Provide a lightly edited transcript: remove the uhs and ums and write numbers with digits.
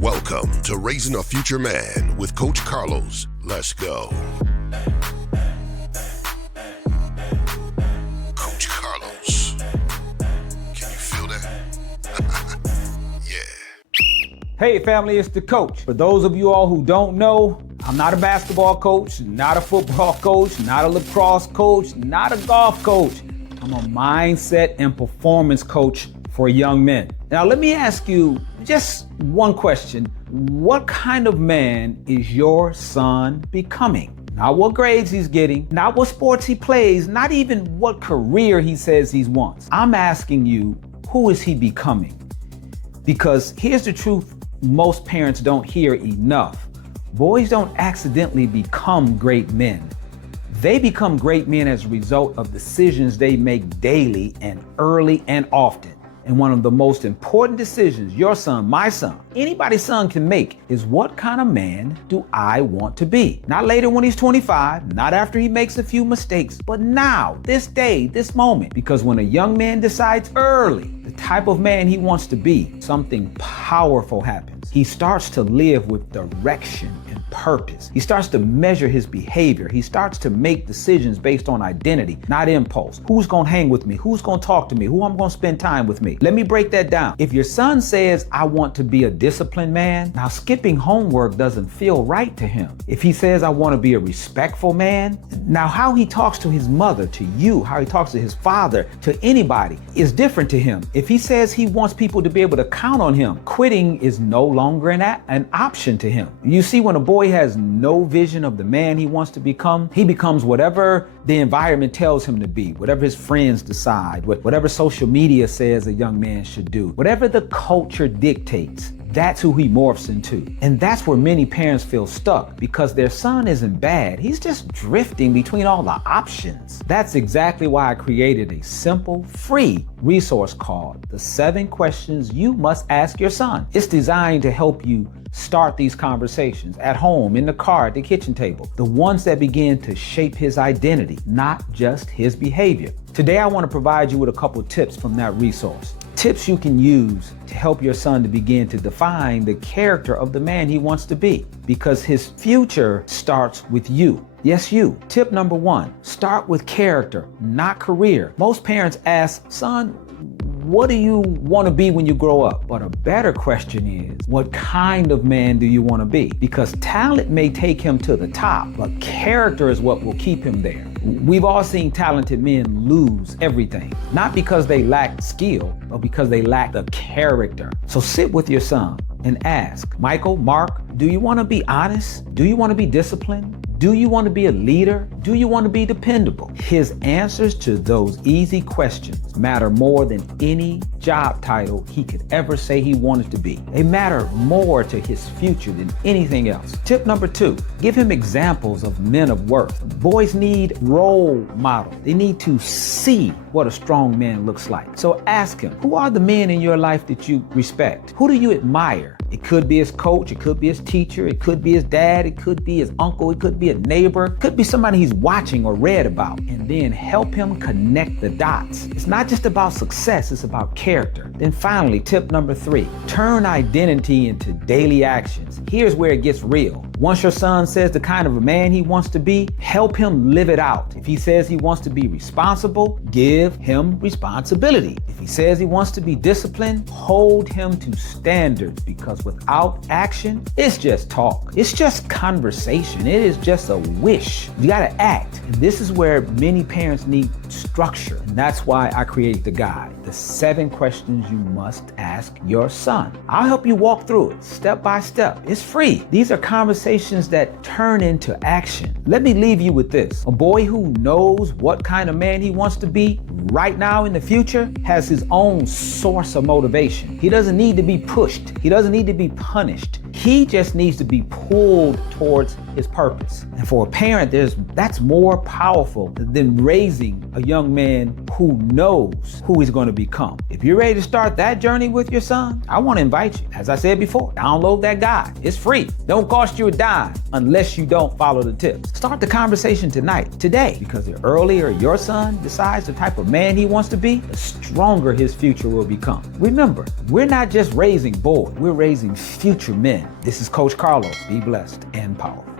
Welcome to Raising a Future Man with Coach Carlos. Let's go. Coach Carlos. Can you feel that? Yeah. Hey family, it's the coach. For those of you all who don't know, I'm not a basketball coach, not a football coach, not a lacrosse coach, not a golf coach. I'm a mindset and performance coach for young men. Now let me ask you just one question. What kind of man is your son becoming? Not what grades he's getting, not what sports he plays, not even what career he says he wants. I'm asking you, who is he becoming? Because here's the truth most parents don't hear enough. Boys don't accidentally become great men. They become great men as a result of decisions they make daily and early and often. And one of the most important decisions your son, my son, anybody's son can make is, what kind of man do I want to be? Not later when he's 25, not after he makes a few mistakes, but now, this day, this moment. Because when a young man decides early the type of man he wants to be, something powerful happens. He starts to live with direction and purpose. He starts to measure his behavior. He starts to make decisions based on identity, not impulse. Who's gonna hang with me? Who's gonna talk to me? Who I'm gonna spend time with me? Let me break that down. If your son says, I want to be a disciplined man, now skipping homework doesn't feel right to him. If he says, I want to be a respectful man, now how he talks to his mother, to you, how he talks to his father, to anybody is different to him. If he says he wants people to be able to count on him, quitting is no longer an option to him. You see, when a boy has no vision of the man he wants to become, he becomes whatever the environment tells him to be, whatever his friends decide, whatever social media says a young man should do, whatever the culture dictates. That's who he morphs into. And that's where many parents feel stuck, because their son isn't bad. He's just drifting between all the options. That's exactly why I created a simple, free resource called The 7 Questions You Must Ask Your Son. It's designed to help you start these conversations at home, in the car, at the kitchen table, the ones that begin to shape his identity, not just his behavior. Today, I want to provide you with a couple tips from that resource. Tips you can use to help your son to begin to define the character of the man he wants to be, because his future starts with you. Yes, you. Tip number 1, start with character, not career. Most parents ask, son, what do you want to be when you grow up? But a better question is, what kind of man do you want to be? Because talent may take him to the top, but character is what will keep him there. We've all seen talented men lose everything, not because they lack skill, but because they lack the character. So sit with your son and ask, Michael, Mark, do you want to be honest? Do you want to be disciplined? Do you want to be a leader? Do you want to be dependable? His answers to those easy questions matter more than any job title he could ever say he wanted to be. They matter more to his future than anything else. Tip number 2, give him examples of men of worth. Boys need role models. They need to see what a strong man looks like. So ask him, who are the men in your life that you respect? Who do you admire? It could be his coach, it could be his teacher, it could be his dad, it could be his uncle, it could be a neighbor, it could be somebody he's watching or read about. And then help him connect the dots. It's not just about success, it's about character. Then finally, tip number 3, turn identity into daily actions. Here's where it gets real. Once your son says the kind of a man he wants to be, help him live it out. If he says he wants to be responsible, give him responsibility. If he says he wants to be disciplined, hold him to standards, because without action, it's just talk. It's just conversation. It is just a wish. You gotta act. And this is where many parents need structure. And that's why I created the guide, The 7 Questions You Must Ask Your Son. I'll help you walk through it step by step. It's free. These are conversations that turn into action. Let me leave you with this. A boy who knows what kind of man he wants to be right now in the future has his own source of motivation. He doesn't need to be pushed. He doesn't need to be punished. He just needs to be pulled towards his purpose. And for a parent, that's more powerful than raising a young man who knows who he's going to become. If you're ready to start that journey with your son, I want to invite you. As I said before, download that guide. It's free. Don't cost you a dime unless you don't follow the tips. Start the conversation today, because the earlier your son decides the type of man he wants to be, the stronger his future will become. Remember, we're not just raising boys, we're raising future men. This is Coach Carlos. Be blessed and powerful.